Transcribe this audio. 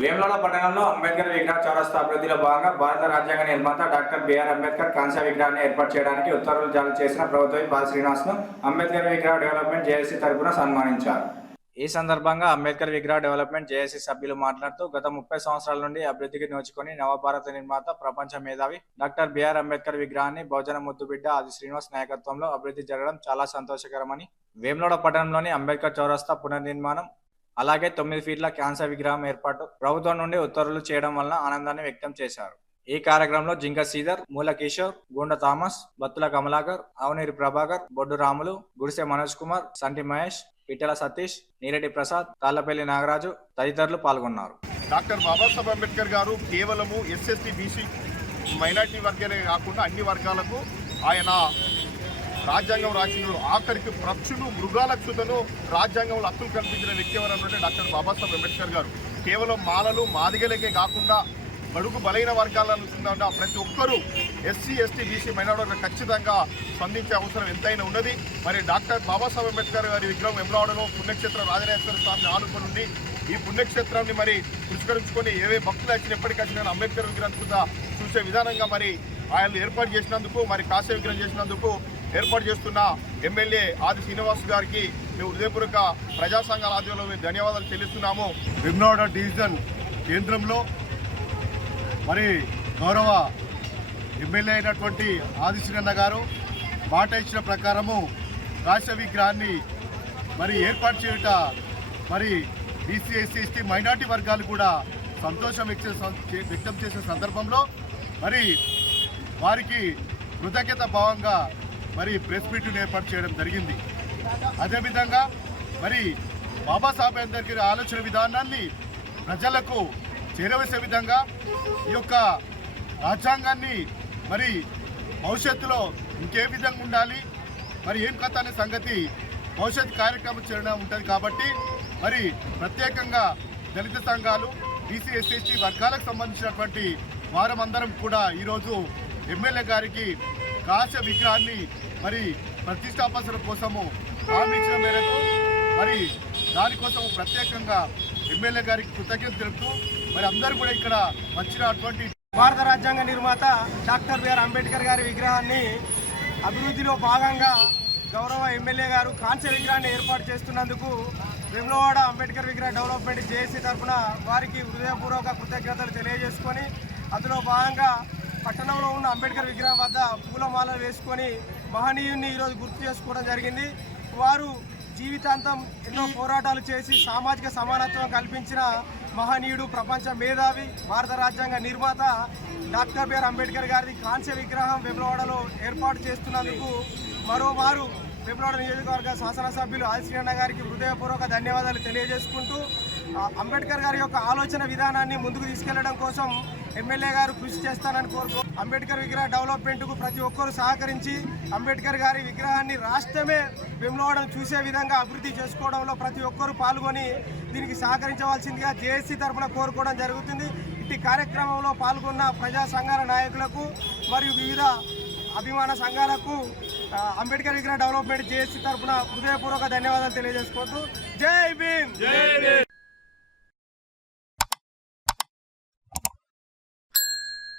వేములవాడ పట్టణంలో అంబేద్కర్ విగ్రహ చౌరస్తా అభివృద్ధిలో భాగంగా భారత రాజ్యాంగ నిర్మాత డాక్టర్ బిఆర్ అంబేద్కర్ కాంస్య విగ్రహాన్ని ఏర్పాటు చేయడానికి ఉత్తర్వులు జారీ చేసిన ప్రభుత్వం బాల శ్రీనివాస్ను అంబేద్కర్ విగ్రహ డెవలప్మెంట్ జేఏసీ తరఫున సన్మానించారు. ఈ సందర్భంగా అంబేద్కర్ విగ్రహ డెవలప్మెంట్ జేఏసీ సభ్యులు మాట్లాడుతూ గత 30 సంవత్సరాల నుండి అభివృద్ధికి నోచుకొని నవభారత నిర్మాత ప్రపంచ మేధావి డాక్టర్ బిఆర్ అంబేద్కర్ విగ్రహాన్ని బహుజన ముద్దుబిడ్డ ఆది శ్రీనివాస్ నాయకత్వంలో అభివృద్ధి జరగడం చాలా సంతోషకరమని, వేములవాడ పట్టణంలోని అంబేద్కర్ చౌరస్తా పునర్నిర్మాణం అలాగే 9 ఫీట్ల కాంస్య విగ్రహం ఏర్పాటు ప్రభుత్వం నుండి ఉత్తర్వులు చేయడం వలన ఆనందాన్ని వ్యక్తం చేశారు. ఈ కార్యక్రమంలో జింక శ్రీధర్, మూల కిషోర్, గుండ థామస్, బత్తుల కమలాకర్, అవనీరి ప్రభాకర్, బొడ్డు రాములు, గుడిసె మనోజ్ కుమార్, సంటి మహేష్, పిట్టల సతీష్, నీరెడ్డి ప్రసాద్, తాళ్లపల్లి నాగరాజు తదితరులు పాల్గొన్నారు. డాక్టర్ బాబాసాహెబ్ అంబేద్కర్ గారు కేవలము ఎస్ఎస్టీ బీసీ మైనార్టీ వర్గాలే కాకుండా అన్ని వర్గాలకు ఆయన రాజ్యాంగం రాసిన ఆఖరికి పక్షులు మృగాలక్షుతను రాజ్యాంగంలో హక్కులు కల్పించిన వ్యక్తి ఎవరన్నట్టు డాక్టర్ బాబాసాహెబ్ అంబేద్కర్ గారు కేవలం మాలలు మాదిగలకే కాకుండా బడుగు బలైన వర్గాలను ప్రతి ఒక్కరూ ఎస్సీ ఎస్టీ బీసీ మైనార్టీలకు ఖచ్చితంగా స్పందించే అవసరం ఎంతైనా ఉన్నది. మరి డాక్టర్ బాబాసాహెబ్ అంబేద్కర్ గారి విగ్రహం వేములవాడలో పుణ్యక్షేత్రం రాజరాజేశ్వర స్వామి ఆనుకోనుండి ఈ పుణ్యక్షేత్రాన్ని మరి పురస్కరించుకొని ఏవే భక్తులు వచ్చినప్పటికీ అంబేద్కర్ విగ్రహం కూడా చూసే విధానంగా మరి ఆయన ఏర్పాటు చేసినందుకు, మరి కాంస్య విగ్రహం చేసినందుకు ఏర్పాటు చేస్తున్న ఎమ్మెల్యే ఆది శ్రీనివాస్ గారికి మేము హృదయపూర్వక ప్రజా సంఘాల ఆధ్వర్యంలో ధన్యవాదాలు చెల్లిస్తున్నాము. వేములవాడ డివిజన్ కేంద్రంలో మరి గౌరవ ఎమ్మెల్యే అయినటువంటి ఆది శ్రీనన్న గారు మాట ఇచ్చిన ప్రకారము కాంస్య విగ్రహాన్ని మరి ఏర్పాటు చేయుట మరి బీసీ ఎస్సీ ఎస్టీ మైనార్టీ వర్గాలు కూడా సంతోషం వ్యక్తం చేసిన సందర్భంలో మరి వారికి కృతజ్ఞత భావంగా మరి ప్రెస్ మీట్ను ఏర్పాటు చేయడం జరిగింది. అదేవిధంగా మరి బాబాసాహెబ్ అంబేద్కర్ ఆలోచన విధానాన్ని ప్రజలకు చేరవేసే విధంగా ఈ యొక్క రాజ్యాంగాన్ని మరి భవిష్యత్తులో ఇంకే విధంగా ఉండాలి, మరి ఏం కథ అనే సంగతి భవిష్యత్ కార్యక్రమం చేయడం ఉంటుంది. కాబట్టి మరి ప్రత్యేకంగా దళిత సంఘాలు, బీసీ ఎస్సీ ఎస్టీ వర్గాలకు సంబంధించినటువంటి వారమందరం కూడా ఈరోజు ఎమ్మెల్యే గారికి కాంస్య విగ్రహాన్ని మరి ప్రతిష్టాపన కోసము హామీ ఇచ్చిన మేరకు మరి దానికోసం ప్రత్యేకంగా ఎమ్మెల్యే గారికి కృతజ్ఞత తెలుపుతూ మరి అందరూ కూడా ఇక్కడ వచ్చినటువంటి భారత రాజ్యాంగ నిర్మాత డాక్టర్ బిఆర్ అంబేద్కర్ గారి విగ్రహాన్ని అభివృద్ధిలో భాగంగా గౌరవ ఎమ్మెల్యే గారు కాంస్య విగ్రహాన్ని ఏర్పాటు చేస్తున్నందుకు వేములవాడ అంబేద్కర్ విగ్రహ డెవలప్మెంట్ జేఏసీ తరఫున వారికి హృదయపూర్వక కృతజ్ఞతలు తెలియజేసుకొని అందులో భాగంగా పట్టణంలో ఉన్న అంబేద్కర్ విగ్రహం వద్ద పూలమాలలు వేసుకొని మహనీయుని ఈరోజు గుర్తు చేసుకోవడం జరిగింది. వారు జీవితాంతం ఎన్నో పోరాటాలు చేసి సామాజిక సమానత్వం కల్పించిన మహనీయుడు, ప్రపంచ మేధావి, భారత రాజ్యాంగ నిర్మాత డాక్టర్ బిఆర్ అంబేద్కర్ గారిది కాంస్య విగ్రహం వేములవాడలో ఏర్పాటు చేస్తున్నందుకు మరోమారు వేములవాడ నియోజకవర్గ శాసనసభ్యులు ఆది శ్రీనన్న గారికి హృదయపూర్వక ధన్యవాదాలు తెలియజేసుకుంటూ అంబేద్కర్ గారి యొక్క ఆలోచన విధానాన్ని ముందుకు తీసుకెళ్లడం కోసం ఎమ్మెల్యే గారు కృషి చేస్తానని కోరుకో అంబేద్కర్ విగ్రహ డెవలప్మెంట్కు ప్రతి ఒక్కరూ సహకరించి అంబేద్కర్ గారి విగ్రహాన్ని రాష్ట్రమే వేములవాడను చూసే విధంగా అభివృద్ధి చేసుకోవడంలో ప్రతి ఒక్కరూ పాల్గొని దీనికి సహకరించవలసిందిగా జేఏసీ తరఫున కోరుకోవడం జరుగుతుంది. ఇట్టి కార్యక్రమంలో పాల్గొన్న ప్రజా సంఘాల నాయకులకు మరియు వివిధ అభిమాన సంఘాలకు అంబేద్కర్ విగ్రహ డెవలప్మెంట్ జేఏసీ తరఫున హృదయపూర్వక ధన్యవాదాలు తెలియజేసుకుంటూ జై భీమ్.